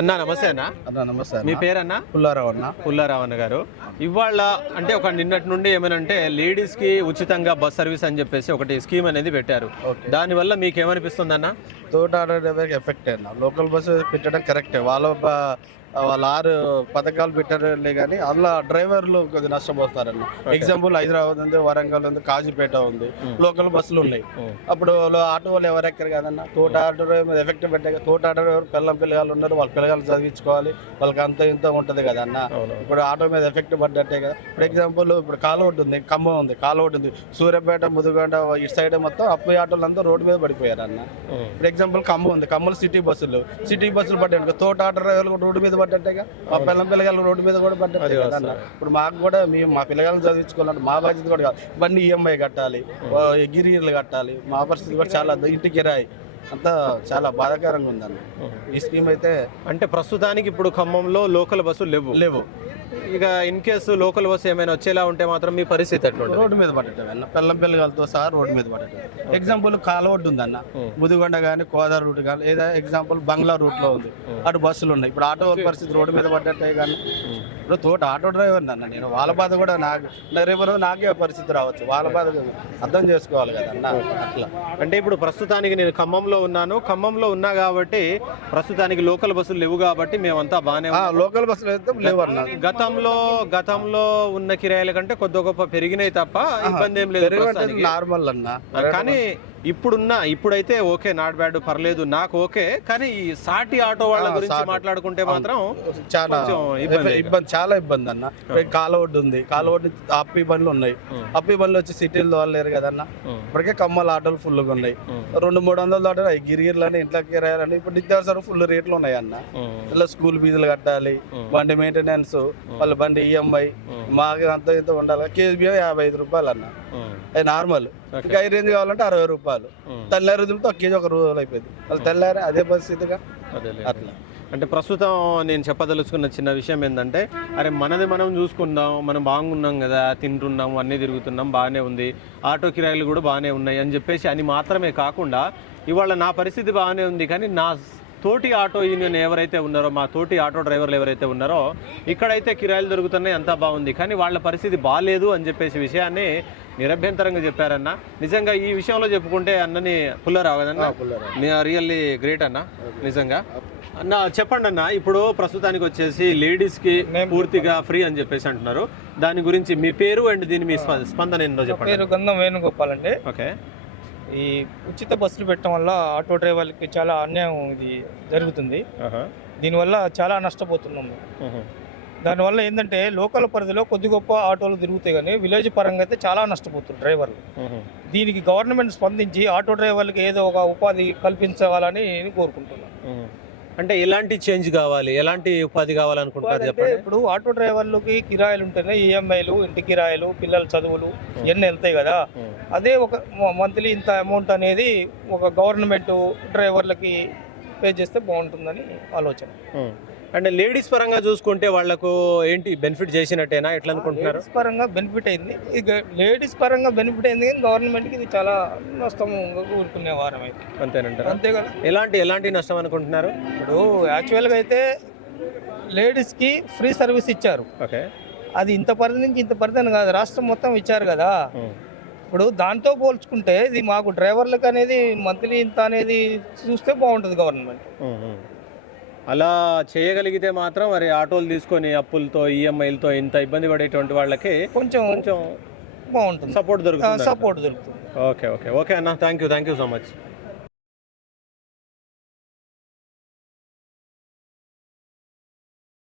అన్నా నమస్తే అన్న. నమస్తే. మీ పేరన్నా? పుల్లారావు అన్న గారు. ఇవాళ అంటే ఒక నిన్నటి నుండి ఏమనంటే లేడీస్ కి ఉచితంగా బస్ సర్వీస్ అని చెప్పేసి ఒకటి స్కీమ్ అనేది పెట్టారు. దానివల్ల మీకు ఏమనిపిస్తుంది అన్న? తోట ఆర్డర్ ఎఫెక్ట్ అన్న. లోకల్ బస్సు పెట్టడం కరెక్టే. వాళ్ళు 6 పథకాలు పెట్టారులే కానీ అందులో డ్రైవర్లు కొద్దిగా నష్టపోతారన్న. ఎగ్జాంపుల్ హైదరాబాద్ ఉంది, వరంగల్ ఉంది, కాజీపేట ఉంది, లోకల్ బస్సులు ఉన్నాయి. అప్పుడు ఆటో వాళ్ళు ఎవరు ఎక్కరు కదన్న. తోట ఆర్డర్ ఎఫెక్ట్ పెట్టాక తోట ఆర్డర్ పిల్లగాళ్ళు ఉన్నారు, వాళ్ళ పిల్లగాళ్ళు చదివించుకోవాలి, వాళ్ళకి అంత ఇంత ఉంటుంది కదన్న. ఇప్పుడు ఆటో మీద ఎఫెక్ట్ పడ్డట్టే కదా. ఇప్పుడు ఎగ్జాంపుల్ ఇప్పుడు కాలువడ్డు ఉంది, ఖమ్మం ఉంది, కాలువడ్డు ఉంది, సూర్యాపేట, ముదుగొండ ఇటు సైడ్ మొత్తం అప్పు ఆటోలు అంతా రోడ్డు మీద పడిపోయారు అన్న. ఇప్పుడు ఎగ్జాంపుల్ ఖమ్మం ఉంది, ఖమ్మం సిటీ బస్సులు పడ్డాయి. తోట ఆర్డర్ డ్రైవర్లు రోడ్డు మీద పడ్డట్టేగా. మా పిల్లగాళ్ళు రోడ్డు మీద కూడా పడ్డట్టే కదన్న. ఇప్పుడు మాకు కూడా మా పిల్లగాళ్ళని చదివించుకోవాలంటే మా బాధ్యత కూడా కాదు. బండి ఈఎంఐ కట్టాలి, గిరీలు కట్టాలి. మా పరిస్థితి కూడా చాలా ఇంటి కిరాయి అంతా చాలా బాధాకరంగా ఉందన్న ఈ స్కీమ్ అయితే. అంటే ప్రస్తుతానికి ఇప్పుడు ఖమ్మంలో లోకల్ బస్సులు లేవు. ఇక ఇన్ కేసు లోకల్ బస్సు ఏమైనా వచ్చేలా ఉంటే మాత్రం మీ పరిస్థితి ఎట్లా? రోడ్డు మీద పడటం పిల్లగాలతో సహా రోడ్డు మీద పడటం. ఎగ్జాంపుల్ కాలువడ్డు ఉందన్న, ముదిగొండ కానీ కోదారు రూట్ కానీ, లేదా ఎగ్జాంపుల్ బంగ్లా రూట్ లో ఉంది, అటు బస్సులు ఉన్నాయి. ఇప్పుడు ఆటో పరిస్థితి రోడ్డు మీద పడ్డట్టే కానీ. ఇప్పుడు తోట ఆటో డ్రైవర్ అన్న నేను, వాళ్ళ బాధ కూడా రేపు నాకే పరిస్థితి రావచ్చు. వాళ్ళ బాధ అర్థం చేసుకోవాలి కదన్న. అట్లా అంటే ఇప్పుడు ప్రస్తుతానికి నేను ఖమ్మంలో ఉన్నా కాబట్టి ప్రస్తుతానికి లోకల్ బస్సులు లేవు కాబట్టి మేమంతా బాగానే లోకల్ బస్సులు అయితే లేవు అన్న. గతంలో ఉన్న కిరాయిల కంటే కొద్ది గొప్ప పెరిగినాయి తప్ప ఇబ్బంది ఏం లేదు, నార్మల్ అన్న. కానీ ఇప్పుడైతే ఓకే, నాట్ బ్యాడ్, పర్లేదు, నాకు ఓకే. కానీ ఈ సాటి ఆటో వాళ్ళ గురించి మాట్లాడుకుంటే మాత్రం చాలా ఇబ్బంది అన్న. కాలువడ్డు ఉంది, కాలువడ్డు అప్పి బండ్లు ఉన్నాయి. అప్పి బండ్లు వచ్చి సిటీలు తోలలేరు కదన్న. ఇప్పటికే కమ్మల ఆటోలు ఫుల్గా ఉన్నాయి. 200-300 ఆటోలు గిరిగిర్లని ఇంట్లోకి రాయాలని ఇప్పుడు నిత్యావసర ఫుల్ రేట్లు ఉన్నాయి అన్న. ఇలా స్కూల్ ఫీజులు కట్టాలి, బండి మెయింటెనెన్స్, వాళ్ళ బండి ఈఎంఐ, మాకు అంత ఇంత ఉండాలి. కేజీ బియ్యం 55 రూపాయలు అన్న, అది నార్మల్. ఇంకా హై రేంజ్ కావాలంటే 60 రూపాయలు. తెల్లారి వదిలితే ఒక కేజీ 1 రోజులు అయిపోయింది. వాళ్ళు తెల్లారి అదే పరిస్థితిగా అట్లా. అంటే ప్రస్తుతం నేను చెప్పదలుచుకున్న చిన్న విషయం ఏంటంటే, అరే మనది మనం చూసుకుందాం, మనం బాగున్నాం కదా, తింటున్నాం, అన్నీ తిరుగుతున్నాం, బాగానే ఉంది, ఆటో కిరాయిలు కూడా బాగానే ఉన్నాయి అని చెప్పేసి అని మాత్రమే కాకుండా ఇవాళ నా పరిస్థితి బాగానే ఉంది కానీ నా తోటి ఆటో యూనియన్ ఎవరైతే ఉన్నారో, మా తోటి ఆటో డ్రైవర్లు ఎవరైతే ఉన్నారో, ఇక్కడైతే కిరాయిలు దొరుకుతున్నాయి, అంతా బాగుంది, కానీ వాళ్ళ పరిస్థితి బాగాలేదు అని చెప్పేసి విషయాన్ని నిరభ్యంతరంగా చెప్పారన్న. నిజంగా ఈ విషయంలో చెప్పుకుంటే అన్నని పుల్లారావు కదన్నా, రియల్లీ గ్రేట్ అన్న నిజంగా. అన్న చెప్పండి అన్న, ఇప్పుడు ప్రస్తుతానికి వచ్చేసి లేడీస్కి పూర్తిగా ఫ్రీ అని చెప్పేసి అంటున్నారు, దాని గురించి మీ పేరు అండ్ దీని మీ స్పందన ఏంటో చెప్పండి. పేరు గంధం వేణుగోపాల్ అండి. ఓకే. ఈ ఉచిత బస్సులు పెట్టడం వల్ల ఆటో డ్రైవర్లకి చాలా అన్యాయం ఇది జరుగుతుంది. దీనివల్ల చాలా నష్టపోతున్నాము. దానివల్ల ఏంటంటే లోకల్ పరిధిలో కొద్ది గొప్ప ఆటోలు తిరుగుతాయి కానీ విలేజ్ పరంగా అయితే చాలా నష్టపోతున్నారు డ్రైవర్లు. దీనికి గవర్నమెంట్ స్పందించి ఆటో డ్రైవర్లకి ఏదో ఒక ఉపాధి కల్పించాలని కోరుకుంటున్నాను. అంటే ఎలాంటి చేంజ్ కావాలి, ఎలాంటి ఉపాధి కావాలనుకుంటున్నారు చెప్పండి. ఇప్పుడు ఆటో డ్రైవర్లకి కిరాయిలు ఉంటేనే ఈఎంఐలు, ఇంటి కిరాయిలు, పిల్లల చదువులు ఇవన్నీ వెళ్తాయి కదా. అదే ఒక మంత్లీ ఇంత అమౌంట్ అనేది ఒక గవర్నమెంట్ డ్రైవర్లకి పే చేస్తే బాగుంటుందని ఆలోచన. అంటే లేడీస్ పరంగా చూసుకుంటే వాళ్ళకు ఏంటి బెనిఫిట్ చేసినట్టేనా, ఎట్లా అనుకుంటున్నారు? లేడీస్ పరంగా బెనిఫిట్ అయింది, లేడీస్ పరంగా బెనిఫిట్ అయింది కానీ గవర్నమెంట్కి ఇది చాలా నష్టం ఊరుకునే వారం అయితే. అంతేనంటారు? అంతే కదా. ఎలాంటి నష్టం అనుకుంటున్నారు? ఇప్పుడు యాక్చువల్గా అయితే లేడీస్కి ఫ్రీ సర్వీస్ ఇచ్చారు. ఓకే. అది ఇంత పరిధి నుంచి ఇంత పరిధి అని కాదు, రాష్ట్రం మొత్తం ఇచ్చారు కదా. ఇప్పుడు దాంతో పోల్చుకుంటే ఇది మాకు డ్రైవర్లకు అనేది మంత్లీ ఇంత అనేది చూస్తే బాగుంటుంది గవర్నమెంట్. అలా చేయగలిగితే మాత్రం మరి ఆటోలు తీసుకొని అప్పులతో ఈఎంఐలతో ఇంత ఇబ్బంది పడేటువంటి వాళ్ళకి కొంచెం బాగుంటుంది, సపోర్ట్ దొరుకుతుంది. ఓకే అన్న, థ్యాంక్ యూ సో మచ్.